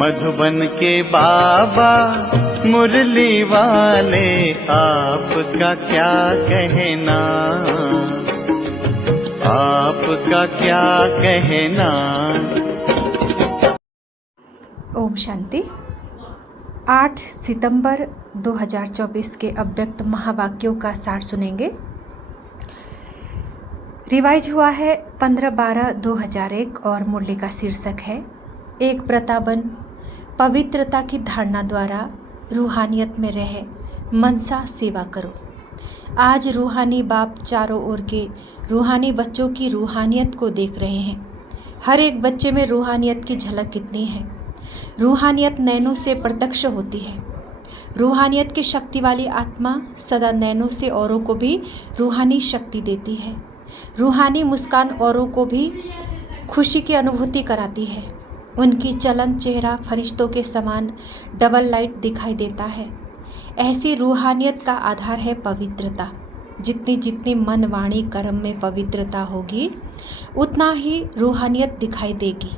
मधुबन के बाबा मुरली वाले, आपका क्या कहना, आपका क्या कहना। ओम शांति। 8 सितंबर 2024 के अव्यक्त महावाक्यों का सार सुनेंगे। रिवाइज हुआ है 15/12/2001 और मुरली का शीर्षक है एक प्रताबन पवित्रता की धारणा द्वारा रूहानियत में रहे मनसा सेवा करो। आज रूहानी बाप चारों ओर के रूहानी बच्चों की रूहानियत को देख रहे हैं। हर एक बच्चे में रूहानियत की झलक कितनी है। रूहानियत नैनों से प्रत्यक्ष होती है। रूहानियत की शक्ति वाली आत्मा सदा नैनों से औरों को भी रूहानी शक्ति देती है। रूहानी मुस्कान औरों को भी खुशी की अनुभूति कराती है। उनकी चलन चेहरा फरिश्तों के समान डबल लाइट दिखाई देता है। ऐसी रूहानियत का आधार है पवित्रता। जितनी जितनी मन वाणी कर्म में पवित्रता होगी उतना ही रूहानियत दिखाई देगी।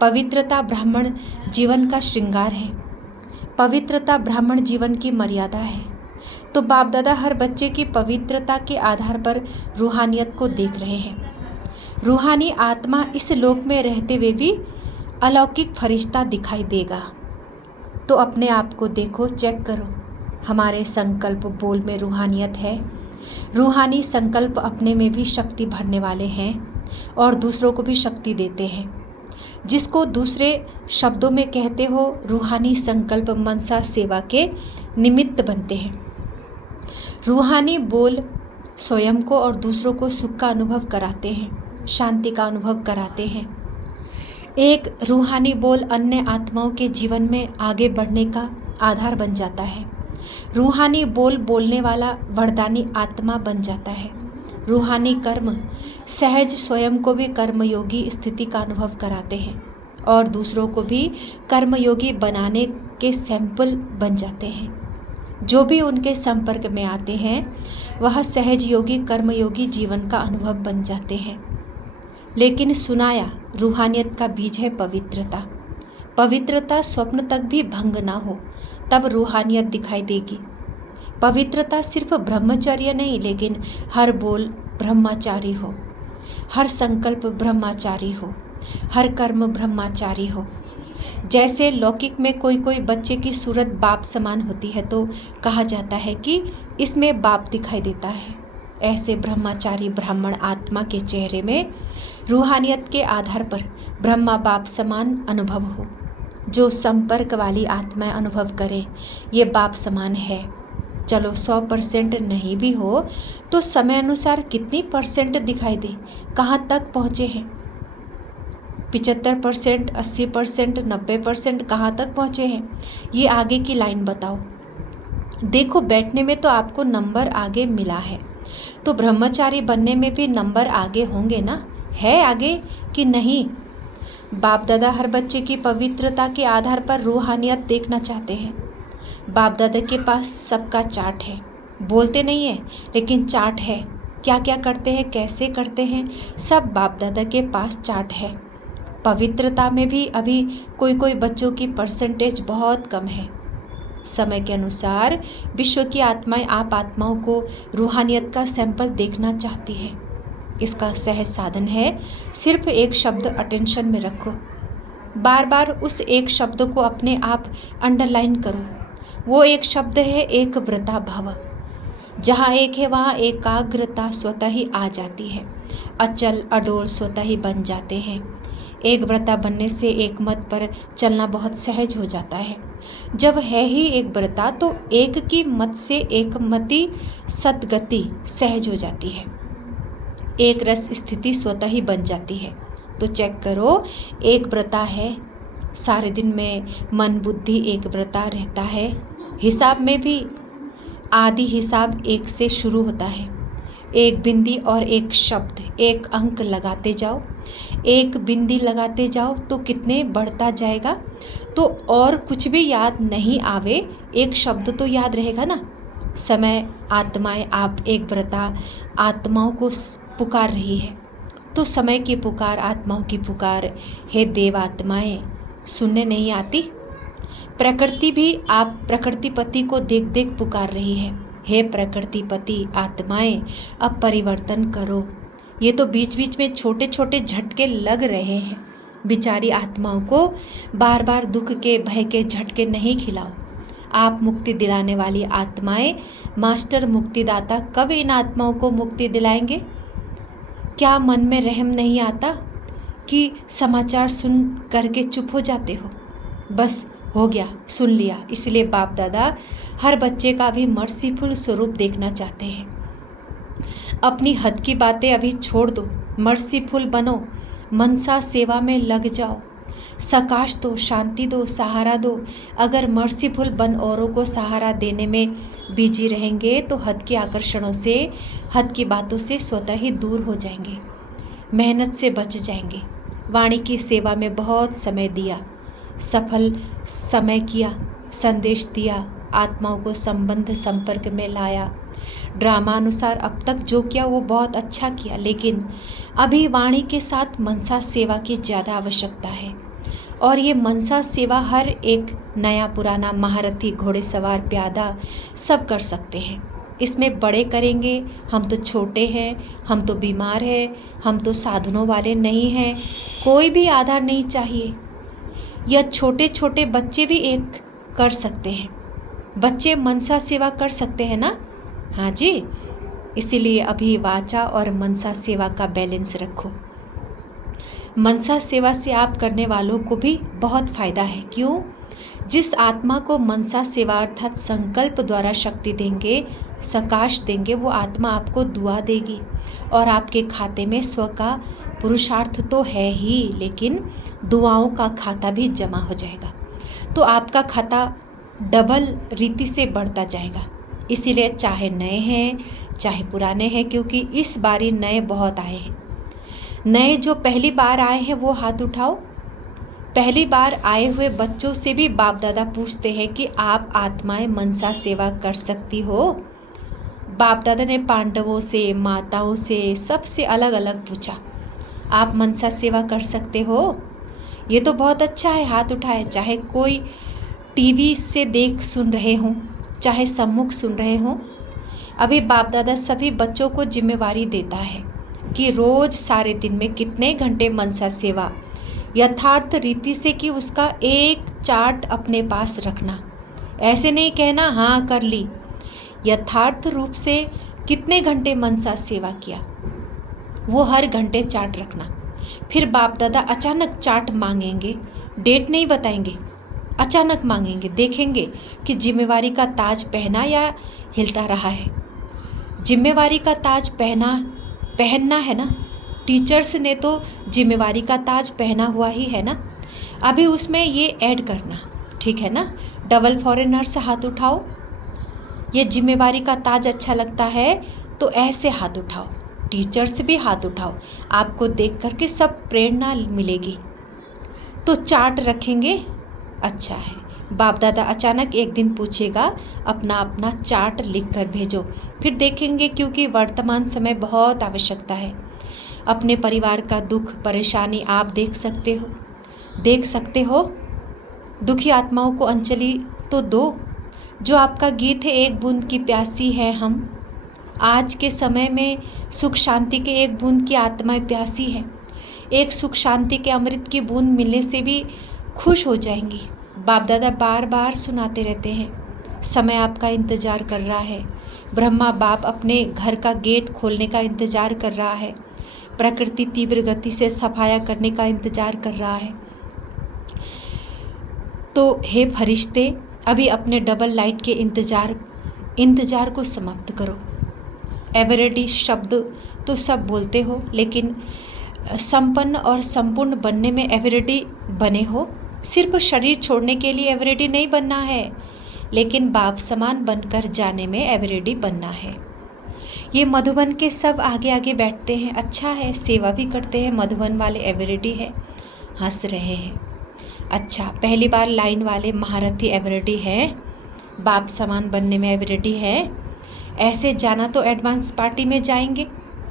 पवित्रता ब्राह्मण जीवन का श्रृंगार है। पवित्रता ब्राह्मण जीवन की मर्यादा है। तो बाप दादा हर बच्चे की पवित्रता के आधार पर रूहानियत को देख रहे हैं। रूहानी आत्मा इस लोक में रहते हुए भी अलौकिक फरिश्ता दिखाई देगा। तो अपने आप को देखो, चेक करो। हमारे संकल्प बोल में रूहानियत है। रूहानी संकल्प अपने में भी शक्ति भरने वाले हैं और दूसरों को भी शक्ति देते हैं। जिसको दूसरे शब्दों में कहते हो रूहानी संकल्प मनसा सेवा के निमित्त बनते हैं। रूहानी बोल स्वयं को और दूसरों को सुख का अनुभव कराते हैं, शांति का अनुभव कराते हैं। एक रूहानी बोल अन्य आत्माओं के जीवन में आगे बढ़ने का आधार बन जाता है। रूहानी बोल बोलने वाला वरदानी आत्मा बन जाता है। रूहानी कर्म सहज स्वयं को भी कर्मयोगी स्थिति का अनुभव कराते हैं और दूसरों को भी कर्मयोगी बनाने के सैंपल बन जाते हैं। जो भी उनके संपर्क में आते हैं वह सहज योगी कर्मयोगी जीवन का अनुभव बन जाते हैं। लेकिन सुनाया रूहानियत का बीज है पवित्रता। पवित्रता स्वप्न तक भी भंग ना हो तब रूहानियत दिखाई देगी। पवित्रता सिर्फ ब्रह्मचर्य नहीं, लेकिन हर बोल ब्रह्मचारी हो, हर संकल्प ब्रह्मचारी हो, हर कर्म ब्रह्मचारी हो। जैसे लौकिक में कोई कोई बच्चे की सूरत बाप समान होती है तो कहा जाता है कि इसमें बाप दिखाई देता है। ऐसे ब्रह्मचारी ब्राह्मण आत्मा के चेहरे में रूहानियत के आधार पर ब्रह्मा बाप समान अनुभव हो। जो संपर्क वाली आत्माएं अनुभव करें ये बाप समान है। चलो 100% नहीं भी हो तो समय अनुसार कितनी परसेंट दिखाई दे, कहाँ तक पहुँचे हैं। 75%, 80%, 90% कहाँ तक पहुँचे हैं, ये आगे की लाइन बताओ। देखो बैठने में तो आपको नंबर आगे मिला है, तो ब्रह्मचारी बनने में भी नंबर आगे होंगे ना, है आगे कि नहीं। बाप दादा हर बच्चे की पवित्रता के आधार पर रूहानियत देखना चाहते हैं। बाप दादा के पास सबका चार्ट है। बोलते नहीं है लेकिन चार्ट है। क्या क्या करते हैं, कैसे करते हैं, सब बाप दादा के पास चार्ट है। पवित्रता में भी अभी कोई कोई बच्चों की परसेंटेज बहुत कम है। समय के अनुसार विश्व की आत्माएं आप आत्माओं को रूहानियत का सैंपल देखना चाहती है। इसका सहज साधन है सिर्फ एक शब्द अटेंशन में रखो। बार बार उस एक शब्द को अपने आप अंडरलाइन करो। वो एक शब्द है एक व्रता भव। जहाँ एक है वहाँ एकाग्रता स्वतः ही आ जाती है। अचल अडोल स्वतः ही बन जाते हैं। एक व्रता बनने से एक मत पर चलना बहुत सहज हो जाता है। जब है ही एक व्रता तो एक की मत से एक मति सद्गति सहज हो जाती है। एक रस स्थिति स्वतः ही बन जाती है। तो चेक करो, एक व्रता है, सारे दिन में मन बुद्धि एक व्रता रहता है। हिसाब में भी आदि हिसाब एक से शुरू होता है। एक बिंदी और एक शब्द, एक अंक लगाते जाओ, एक बिंदी लगाते जाओ तो कितने बढ़ता जाएगा। तो और कुछ भी याद नहीं आवे, एक शब्द तो याद रहेगा ना। समय आत्माएं आप एक व्रता आत्माओं को पुकार रही है। तो समय की पुकार, आत्माओं की पुकार, हे देव आत्माएं सुनने नहीं आती? प्रकृति भी आप प्रकृतिपति को देख देख पुकार रही है, हे प्रकृतिपति आत्माएं अब परिवर्तन करो। ये तो बीच बीच में छोटे छोटे झटके लग रहे हैं। बेचारी आत्माओं को बार बार दुख के भय के झटके नहीं खिलाओ। आप मुक्ति दिलाने वाली आत्माएं, मास्टर मुक्तिदाता कब इन आत्माओं को मुक्ति दिलाएंगे? क्या मन में रहम नहीं आता कि समाचार सुन करके चुप हो जाते हो? बस हो गया, सुन लिया। इसलिए बाप दादा हर बच्चे का भी मर्सीफुल स्वरूप देखना चाहते हैं। अपनी हद की बातें अभी छोड़ दो, मर्सीफुल बनो, मनसा सेवा में लग जाओ, सकाश दो, शांति दो, सहारा दो। अगर मर्सीफुल बन औरों को सहारा देने में बिजी रहेंगे तो हद के आकर्षणों से, हद की बातों से स्वतः ही दूर हो जाएंगे, मेहनत से बच जाएंगे। वाणी की सेवा में बहुत समय दिया, सफल समय किया, संदेश दिया, आत्माओं को संबंध संपर्क में लाया। ड्रामा अनुसार अब तक जो किया वो बहुत अच्छा किया, लेकिन अभी वाणी के साथ मनसा सेवा की ज़्यादा आवश्यकता है। और ये मनसा सेवा हर एक नया पुराना महारथी, घोड़ेसवार, प्यादा सब कर सकते हैं। इसमें बड़े करेंगे, हम तो छोटे हैं, हम तो बीमार हैं, हम तो साधनों वाले नहीं हैं, कोई भी आधार नहीं चाहिए। यह छोटे छोटे बच्चे भी एक कर सकते हैं। बच्चे मनसा सेवा कर सकते हैं ना? हाँ जी। इसीलिए अभी वाचा और मनसा सेवा का बैलेंस रखो। मनसा सेवा से आप करने वालों को भी बहुत फायदा है। क्यों? जिस आत्मा को मनसा सेवा अर्थात संकल्प द्वारा शक्ति देंगे, सकाश देंगे, वो आत्मा आपको दुआ देगी और आपके खाते में स्व का पुरुषार्थ तो है ही, लेकिन दुआओं का खाता भी जमा हो जाएगा। तो आपका खाता डबल रीति से बढ़ता जाएगा। इसीलिए चाहे नए हैं चाहे पुराने हैं, क्योंकि इस बारी नए बहुत आए हैं। नए जो पहली बार आए हैं वो हाथ उठाओ। पहली बार आए हुए बच्चों से भी बाप दादा पूछते हैं कि आप आत्माएं मनसा सेवा कर सकती हो? बाप दादा ने पांडवों से, माताओं से, सबसे अलग अलग पूछा, आप मनसा सेवा कर सकते हो? ये तो बहुत अच्छा है, हाथ उठाए। चाहे कोई टीवी से देख सुन रहे हों, चाहे सम्मुख सुन रहे हों। अभी बाप दादा सभी बच्चों को जिम्मेवारी देता है कि रोज़ सारे दिन में कितने घंटे मनसा सेवा, यथार्थ रीति से कि उसका एक चार्ट अपने पास रखना। ऐसे नहीं कहना हाँ कर ली, यथार्थ रूप से कितने घंटे मनसा सेवा किया वो हर घंटे चार्ट रखना। फिर बाप दादा अचानक चार्ट मांगेंगे, डेट नहीं बताएंगे, अचानक मांगेंगे, देखेंगे कि जिम्मेवारी का ताज पहना या हिलता रहा है। जिम्मेवारी का ताज पहनना है ना। टीचर्स ने तो जिम्मेवारी का ताज पहना हुआ ही है ना। अभी उसमें ये ऐड करना, ठीक है ना। डबल फॉरेनर्स हाथ उठाओ। ये जिम्मेवारी का ताज अच्छा लगता है तो ऐसे हाथ उठाओ। टीचर्स भी हाथ उठाओ, आपको देख करके सब प्रेरणा मिलेगी। तो चार्ट रखेंगे, अच्छा है। बाप दादा अचानक एक दिन पूछेगा, अपना अपना चार्ट लिख कर भेजो। फिर देखेंगे, क्योंकि वर्तमान समय बहुत आवश्यकता है। अपने परिवार का दुख परेशानी आप देख सकते हो। दुखी आत्माओं को अंजलि तो दो। जो आपका गीत है, एक बूंद की प्यासी है हम। आज के समय में सुख शांति के एक बूंद की आत्माएं प्यासी है। एक सुख शांति के अमृत की बूंद मिलने से भी खुश हो जाएंगी। बाप दादा बार बार सुनाते रहते हैं, समय आपका इंतज़ार कर रहा है। ब्रह्मा बाप अपने घर का गेट खोलने का इंतज़ार कर रहा है। प्रकृति तीव्र गति से सफाया करने का इंतज़ार कर रहा है। तो हे फरिश्ते, अभी अपने डबल लाइट के इंतज़ार को समाप्त करो। एवरेडी शब्द तो सब बोलते हो, लेकिन संपन्न और संपूर्ण बनने में एवरेडी बने हो। सिर्फ शरीर छोड़ने के लिए एवरेडी नहीं बनना है, लेकिन बाप समान बनकर जाने में एवरेडी बनना है। ये मधुबन के सब आगे आगे बैठते हैं, अच्छा है, सेवा भी करते हैं। मधुबन वाले एवरेडी हैं, हंस रहे हैं। अच्छा, पहली बार लाइन वाले महारथी एवरेडी हैं, बाप समान बनने में एवरेडी है। ऐसे जाना तो एडवांस पार्टी में जाएंगे।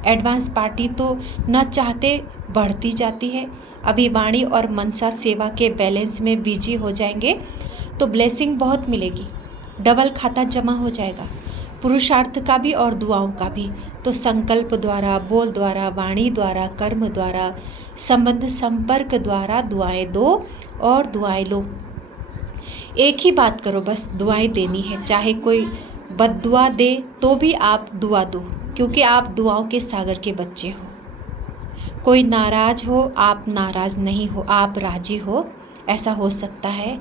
एडवांस पार्टी तो न चाहते बढ़ती जाती है। अभी वाणी और मनसा सेवा के बैलेंस में बिजी हो जाएंगे तो ब्लेसिंग बहुत मिलेगी, डबल खाता जमा हो जाएगा, पुरुषार्थ का भी और दुआओं का भी। तो संकल्प द्वारा, बोल द्वारा, वाणी द्वारा, कर्म द्वारा, संबंध संपर्क द्वारा दुआएं दो और दुआएं लो। एक ही बात करो, बस दुआएं देनी है। चाहे कोई बद्दुआ दे तो भी आप दुआ दो, क्योंकि आप दुआओं के सागर के बच्चे हो। कोई नाराज हो, आप नाराज नहीं हो, आप राजी हो। ऐसा हो सकता है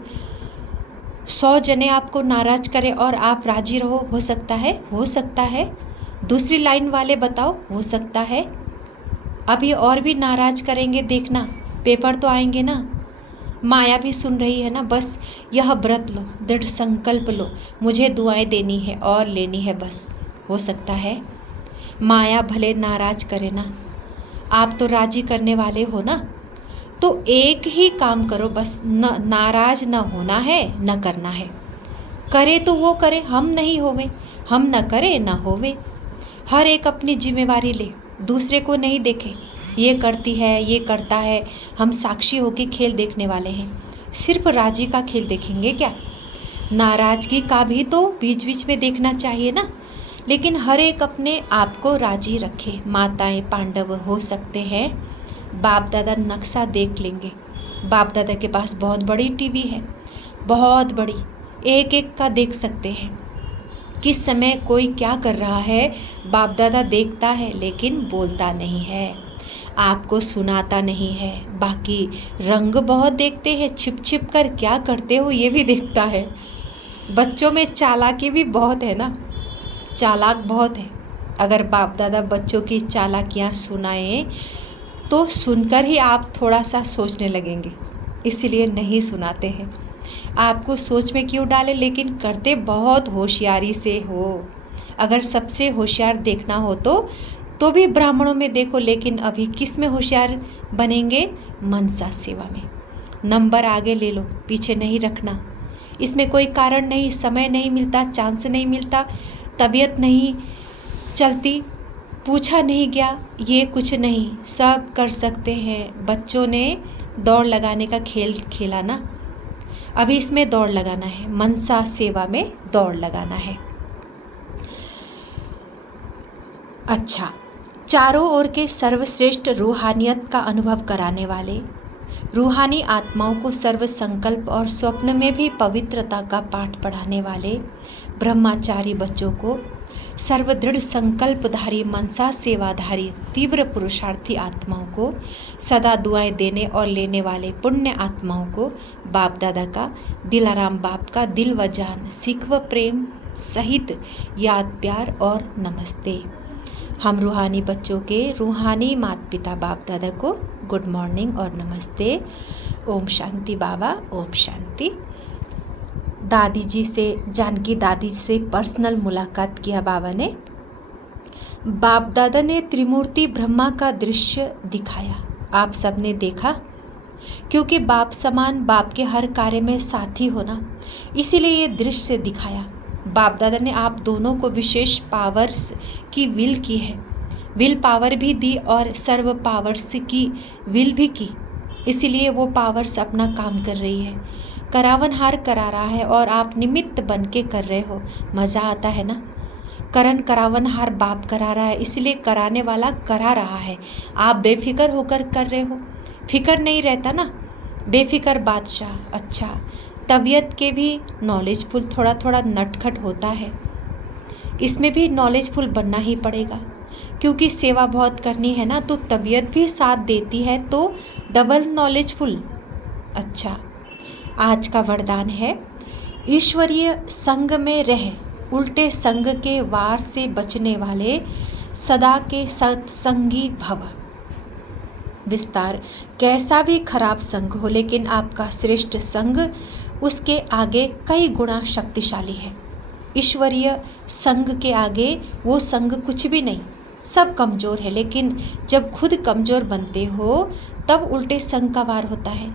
100 जने आपको नाराज करें और आप राजी रहो, हो सकता है, हो सकता है। दूसरी लाइन वाले बताओ, हो सकता है। अभी और भी नाराज करेंगे, देखना पेपर तो आएंगे ना। माया भी सुन रही है ना। बस यह व्रत लो, दृढ़ संकल्प लो, मुझे दुआएं देनी है और लेनी है, बस। हो सकता है माया भले नाराज करे ना, आप तो राजी करने वाले हो ना। तो एक ही काम करो, बस न नाराज न होना है न करना है। करे तो वो करे, हम नहीं होवे, हम न करे न होवे। हर एक अपनी जिम्मेवारी ले, दूसरे को नहीं देखे, ये करती है, ये करता है। हम साक्षी होके खेल देखने वाले हैं, सिर्फ राजी का खेल देखेंगे क्या? नाराजगी का भी तो बीच बीच में देखना चाहिए ना। लेकिन हर एक अपने आप को राजी रखे। माताएं पांडव हो सकते हैं, बाप दादा नक्शा देख लेंगे। बाप दादा के पास बहुत बड़ी टीवी है, बहुत बड़ी, एक एक का देख सकते हैं। किस समय कोई क्या कर रहा है बाप दादा देखता है, लेकिन बोलता नहीं है, आपको सुनाता नहीं है। बाकी रंग बहुत देखते हैं, छिप छिप कर क्या करते हो ये भी देखता है। बच्चों में चालाकी भी बहुत है ना, चालाक बहुत है। अगर बाप दादा बच्चों की चालाकियाँ सुनाएं तो सुनकर ही आप थोड़ा सा सोचने लगेंगे, इसलिए नहीं सुनाते हैं। आपको सोच में क्यों डालें, लेकिन करते बहुत होशियारी से हो। अगर सबसे होशियार देखना हो तो भी ब्राह्मणों में देखो, लेकिन अभी किस में होशियार बनेंगे? मनसा सेवा में। नंबर आगे ले लो, पीछे नहीं रखना। इसमें कोई कारण नहीं, समय नहीं मिलता, चांस नहीं मिलता, तबीयत नहीं चलती, पूछा नहीं गया, ये कुछ नहीं, सब कर सकते हैं। बच्चों ने दौड़ लगाने का खेल खेला ना, अभी इसमें दौड़ लगाना है, मनसा सेवा में दौड़ लगाना है। अच्छा, चारों ओर के सर्वश्रेष्ठ रूहानियत का अनुभव कराने वाले, रूहानी आत्माओं को सर्व संकल्प और स्वप्न में भी पवित्रता का पाठ पढ़ाने वाले ब्रह्मचारी बच्चों को, सर्वदृढ़ संकल्पधारी मनसा सेवाधारी तीव्र पुरुषार्थी आत्माओं को, सदा दुआएं देने और लेने वाले पुण्य आत्माओं को बाप दादा का, दिलाराम बाप का दिल व जान, सिख व प्रेम सहित याद, प्यार और नमस्ते। हम रूहानी बच्चों के रूहानी माता पिता बाप दादा को गुड मॉर्निंग और नमस्ते। ओम शांति बाबा, ओम शांति। दादी जी से, जानकी दादी से पर्सनल मुलाकात किया बाबा ने। बाप दादा ने त्रिमूर्ति ब्रह्मा का दृश्य दिखाया, आप सबने देखा। क्योंकि बाप समान बाप के हर कार्य में साथी होना, इसीलिए ये दृश्य दिखाया। बाप दादा ने आप दोनों को विशेष पावर्स की विल की है, विल पावर भी दी और सर्व पावर्स की विल भी की, इसीलिए वो पावर्स अपना काम कर रही है। करावन हार करा रहा है और आप निमित्त बन के कर रहे हो, मज़ा आता है ना। करण करावन हार बाप करा रहा है, इसलिए कराने वाला करा रहा है, आप बेफिक्र होकर कर रहे हो। फिक्र नहीं रहता ना, बेफिक्र बादशाह। अच्छा, तबीयत के भी नॉलेजफुल थोड़ा थोड़ा नटखट होता है, इसमें भी नॉलेजफुल बनना ही पड़ेगा, क्योंकि सेवा बहुत करनी है ना, तो तबीयत भी साथ देती है, तो डबल नॉलेजफुल। अच्छा, आज का वरदान है, ईश्वरीय संग में रह, उल्टे संग के वार से बचने वाले सदा के सत्संगी भव। विस्तार, कैसा भी खराब संग हो, लेकिन आपका श्रेष्ठ संग उसके आगे कई गुना शक्तिशाली है। ईश्वरीय संग के आगे वो संग कुछ भी नहीं, सब कमज़ोर है। लेकिन जब खुद कमज़ोर बनते हो तब उल्टे संग का वार होता है।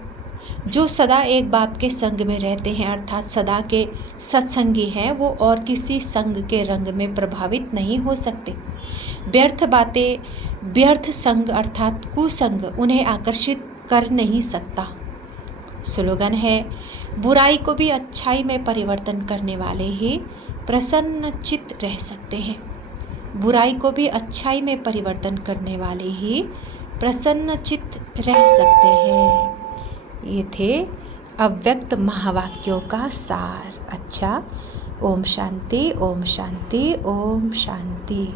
जो सदा एक बाप के संग में रहते हैं, अर्थात सदा के सत्संगी हैं, वो और किसी संग के रंग में प्रभावित नहीं हो सकते। व्यर्थ बातें, व्यर्थ संग अर्थात कुसंग उन्हें आकर्षित कर नहीं सकता। स्लोगन है, बुराई को भी अच्छाई में परिवर्तन करने वाले ही प्रसन्नचित्त रह सकते हैं। बुराई को भी अच्छाई में परिवर्तन करने वाले ही प्रसन्नचित्त रह सकते हैं। ये थे अव्यक्त महावाक्यों का सार। अच्छा, ओम शांति, ओम शांति, ओम शांति।